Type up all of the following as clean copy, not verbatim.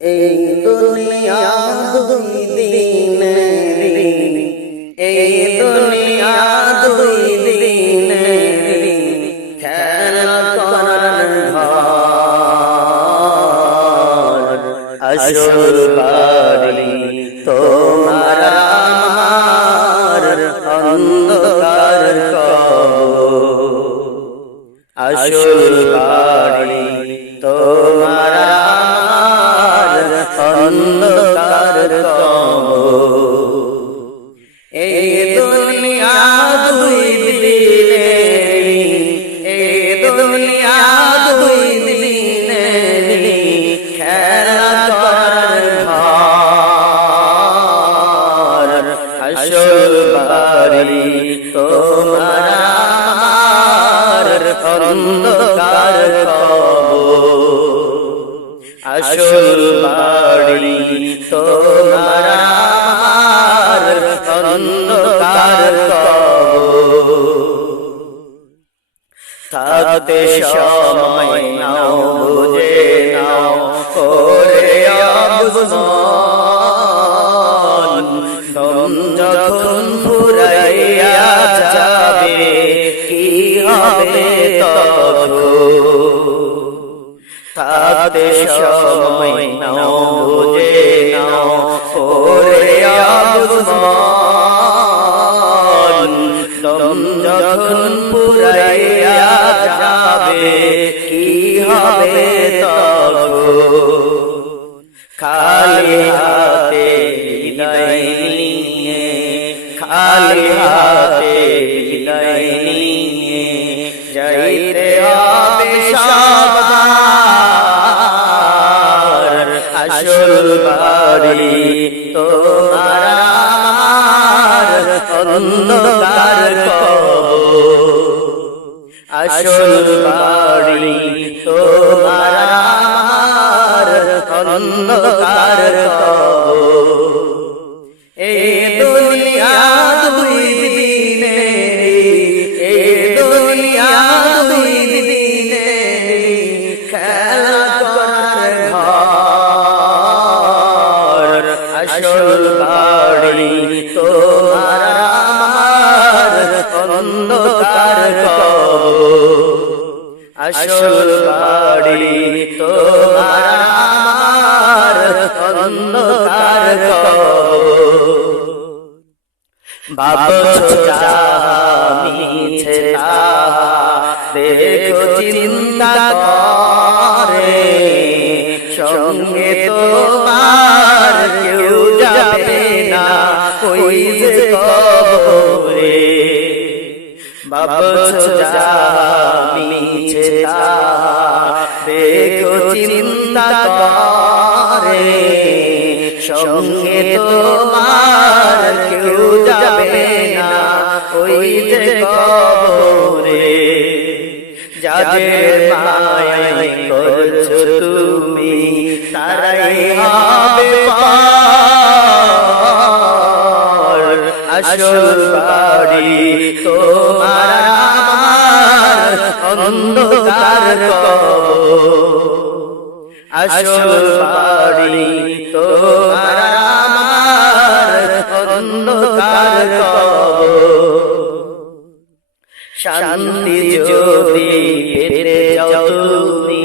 এই দুনিয়া দুই দিনের, এই দুনিয়া দুই দিনের, খেলা করার ঘর, আসল বাড়ি তোমার আমার, অন্ধকার কবর, আসল বাড়ি তোমার আমার, অন্ধকার কবর। এই দুনিয়া দুই দিনের, এই দুনিয়া দুই দিনের, খেলা করার ঘর, আসল বাড়ি তোমার আমার, অন্ধকার কবর, আসল বাড়ি তোমার আমার, অন্ধকার কবর। থাকতে সময় নাও, বুঝে নাও করে অবসান, দম যখন ফুরাইয়া যাবে কি হবে তখন। থাকতে সময় নাও, বুঝে নাও করে অবসান, দম যখন ফুরাইয়া যাবে কি হবে তখন। খালি হাতে বিদায় নিয়ে, খালি হাতে বিদায় নিয়ে যাইতে হবে সবার, আসল বাড়ি তোমার আমার, অন্ধকার কবর, আসল বাড়ি তোমার আমার, অন্ধকার কবর। এই দুনিয়া দুই দিনের, এই দুনিয়া দুই দিনের, খেলা করার ঘর, আসল বাড়ি তোমার আমার, অন্ধকার কবর, আসল বাড়ি তোমার আমার, অন্ধকার কবর। ভাবছো যাহা মিছে তাহা দেখো চিন্তা করে, সঙ্গে তোমার কেউ যাবে না ওই যে কবরে। ভাবছো যাহা মিছে তাহা দেখো চিন্তা করে, সঙ্গে তোমার কেউ যাবে না ওই যে কবরে। যাদের মায়ায় করছো তুমি তারাই হবে পার, আসল বাড়ি তোমার আমার, অন্ধকার কবর, আসল বাড়ি তোমার আমার, অন্ধকার কবর। শান্তি যদি পেতে যাও তুমি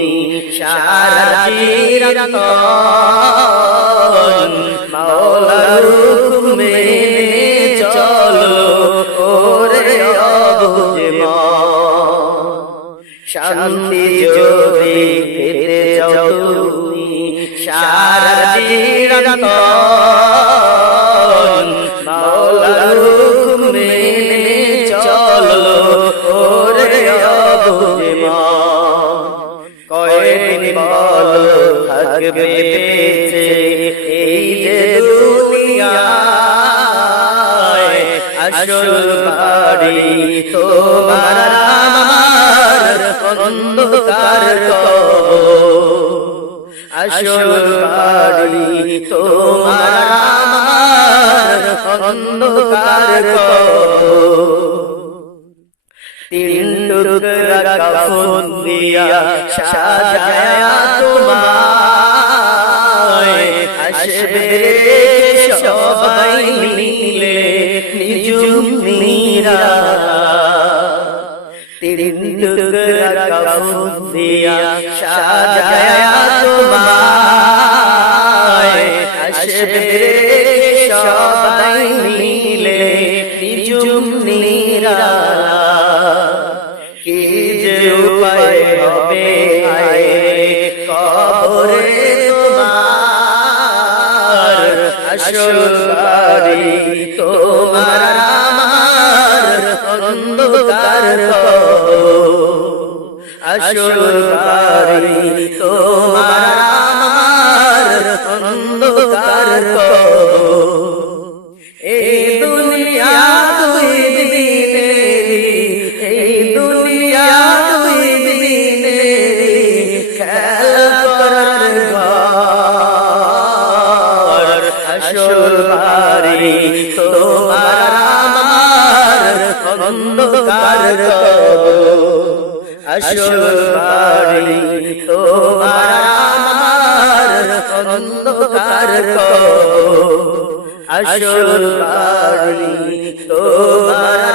সারা চিরন্তন, মাওলার হুকুম মেনে চলো ওরে অবুঝ মন। শান্তি যদি পেতে যাও তুমি সারা চিরন্তন, মাওলার হুকুম মেনে চলো ওরে অবুঝ মন। কয়দিন বলো থাকবে বেঁচে এই যে দুনিয়ায়, আসল বাড়ি তোমার আমার, অন্ধকার কবর, আসল বাড়ি তোমার আমার, অন্ধকার কবর। তিন টুকরা কাফন দিয়া সাজায়া তোমায় আসবে সবাই মিলে নিজুম নীরা তিন টুকরা কাফন দিয়া সাজায়া তোমায় আসবে সবাই মিলে নিজুম নীরা কি যে উপায় হবে কবরে তোমার আসল বাড়ি তোমার আমার অন্ধকার আসল বাড়ি তোমার আমার অন্ধকার এই দুনিয়া দুই দিনেরি এই দুনিয়া দুই দিনেরি খেলা করার ঘর আসল বাড়ি তোমার আমার অন্ধকার আসল বাড়ি তোমার আমার অন্ধকার আসল বাড়ি তোমার